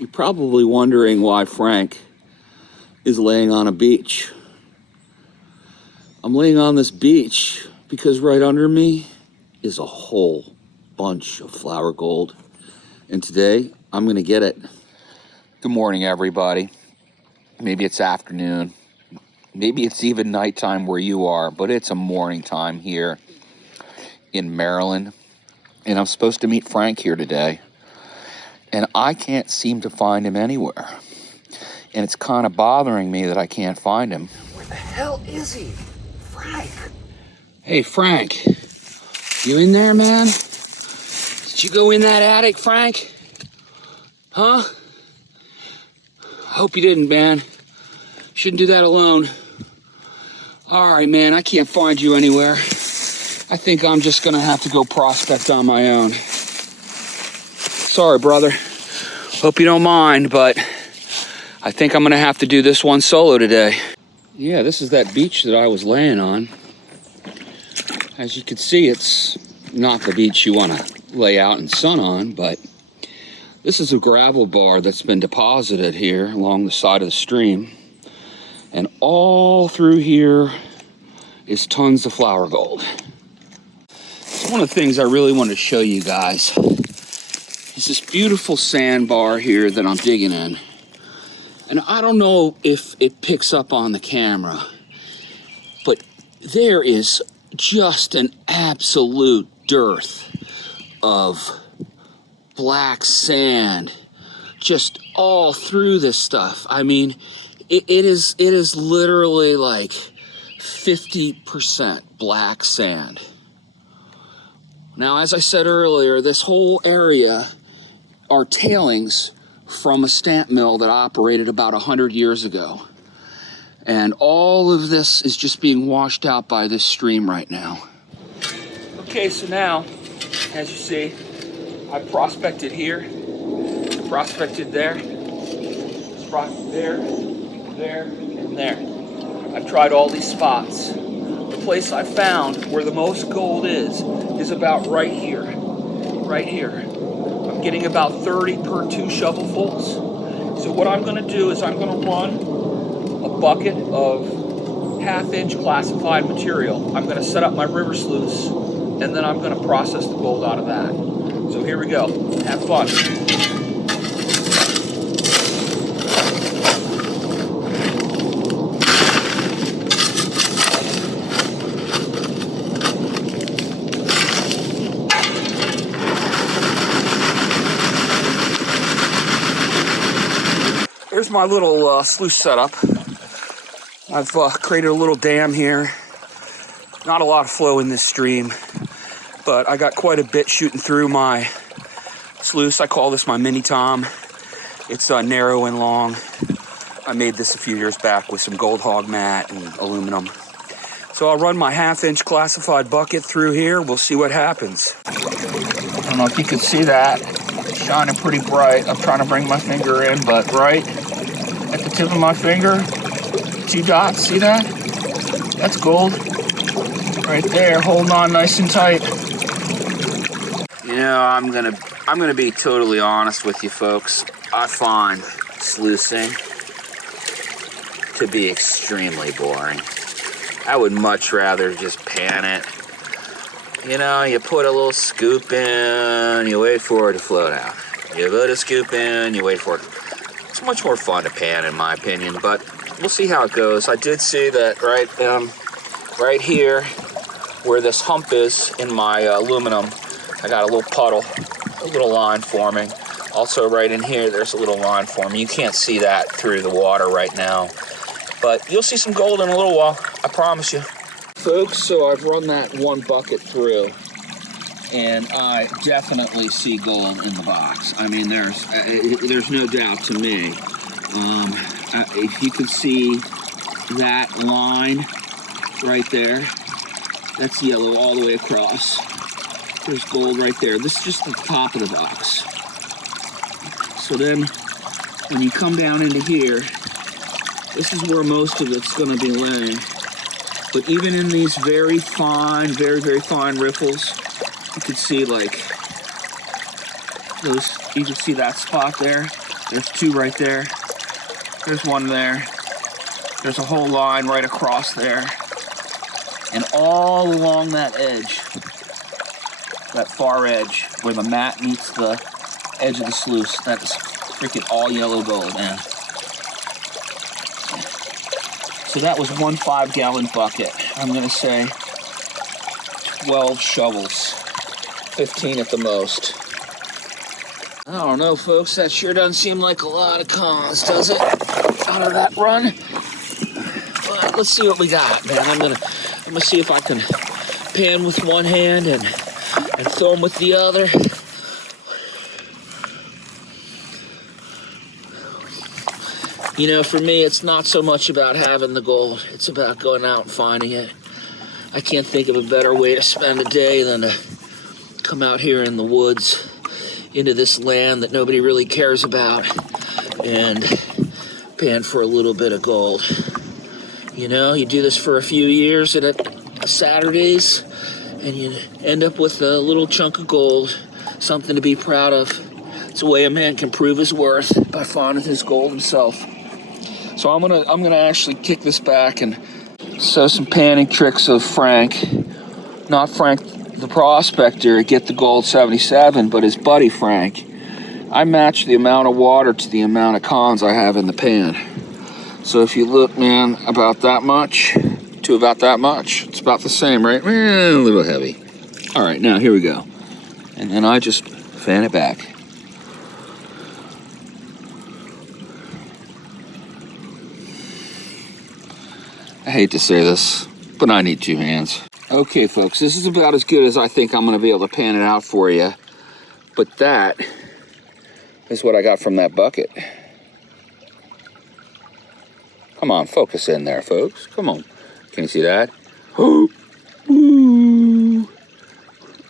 You're probably wondering why Frank is laying on a beach. I'm laying on this beach because right under me is a whole bunch of flower gold. And today, I'm gonna get it. Good morning, everybody. Maybe it's afternoon. Maybe it's even nighttime where you are, but it's a morning time here in Maryland. And I'm supposed to meet Frank here today. And I can't seem to find him anywhere. And it's kind of bothering me that I can't find him. Where the hell is he? Frank! Hey, Frank. You in there, man? Did you go in that attic, Frank? Huh? I hope you didn't, man. Shouldn't do that alone. All right, man, I can't find you anywhere. I think I'm just gonna have to go prospect on my own. Sorry, brother. Hope you don't mind, but I think I'm gonna have to do this one solo today. Yeah, this is that beach that I was laying on. As you can see, it's not the beach you wanna lay out in sun on, but this is a gravel bar that's been deposited here along the side of the stream. And all through here is tons of flower gold. It's one of the things I really want to show you guys. It's this beautiful sandbar here that I'm digging in. And I don't know if it picks up on the camera, but there is just an absolute dearth of black sand just all through this stuff. I mean, it is literally like 50% black sand. Now, as I said earlier, this whole area are tailings from a stamp mill that operated about 100 years ago. And all of this is just being washed out by this stream right now. Okay, so now, as you see, I prospected here, prospected there, there, and there. I've tried all these spots. The place I found where the most gold is about right here. Right here. I'm getting about 30 per 2 shovelfuls. So what I'm gonna do is I'm gonna run a bucket of 1/2-inch classified material. I'm gonna set up my river sluice, and then I'm gonna process the gold out of that. So here we go. Have fun. Here's my little sluice setup. I've created a little dam here. Not a lot of flow in this stream, but I got quite a bit shooting through my sluice. I call this my mini tom. It's narrow and long. I made this a few years back with some gold hog mat and aluminum. So I'll run my 1/2-inch classified bucket through here. We'll see what happens. I don't know if you can see that. It's shining pretty bright. I'm trying to bring my finger in, but right at the tip of my finger, 2 dots, see that? That's gold. Right there, holding on nice and tight. You know, I'm gonna be totally honest with you folks. I find sluicing to be extremely boring. I would much rather just pan it. You know, you put a little scoop in, you wait for it to float out. You put a scoop in, you wait for it. It's much more fun to pan, in my opinion, but we'll see how it goes. I did see that right here, where this hump is in my aluminum, I got a little puddle, a little line forming. Also right in here, there's a little line forming. You can't see that through the water right now, but you'll see some gold in a little while, I promise you. Folks, so I've run that one bucket through, and I definitely see gold in the box. I mean, there's no doubt to me. If you could see that line right there, that's yellow all the way across. There's gold right there. This is just the top of the box. So then, when you come down into here, this is where most of it's going to be laying. But even in these very fine, very, very fine ripples, you can see like those, you can see that spot there. There's two right there. There's one there. There's a whole line right across there. And all along that edge, that far edge, where the mat meets the edge of the sluice, that is freaking all yellow gold, man. So that was one 5-gallon bucket. I'm gonna say 12 shovels, 15 at the most. I don't know, folks, that sure doesn't seem like a lot of cons, does it? Out of that run. But let's see what we got, man. I'm gonna see if I can pan with one hand and film with the other. You know, for me, it's not so much about having the gold. It's about going out and finding it. I can't think of a better way to spend a day than to come out here in the woods into this land that nobody really cares about and pan for a little bit of gold. You know, you do this for a few years at Saturdays and you end up with a little chunk of gold, something to be proud of. It's a way a man can prove his worth by finding his gold himself. So I'm gonna actually kick this back and show some panning tricks of Frank. Not Frank the Prospector, get the gold 77, but his buddy Frank. I match the amount of water to the amount of cons I have in the pan. So if you look, man, about that much to about that much, it's about the same, right? A little heavy. All right, now here we go. And then I just fan it back. I hate to say this, but I need two hands. Okay, folks, this is about as good as I think I'm gonna be able to pan it out for you. But that is what I got from that bucket. Come on, focus in there, folks. Come on. Can you see that?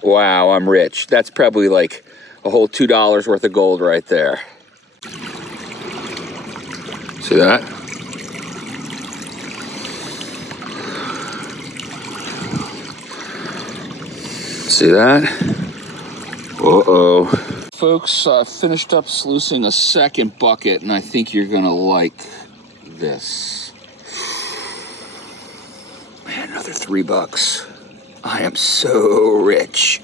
Wow, I'm rich. That's probably like a whole $2 worth of gold right there. See that? See that? Uh-oh. Folks, I finished up sluicing a second bucket, and I think you're gonna like this. Man, another $3. I am so rich.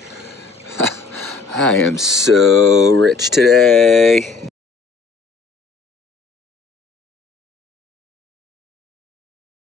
I am so rich today.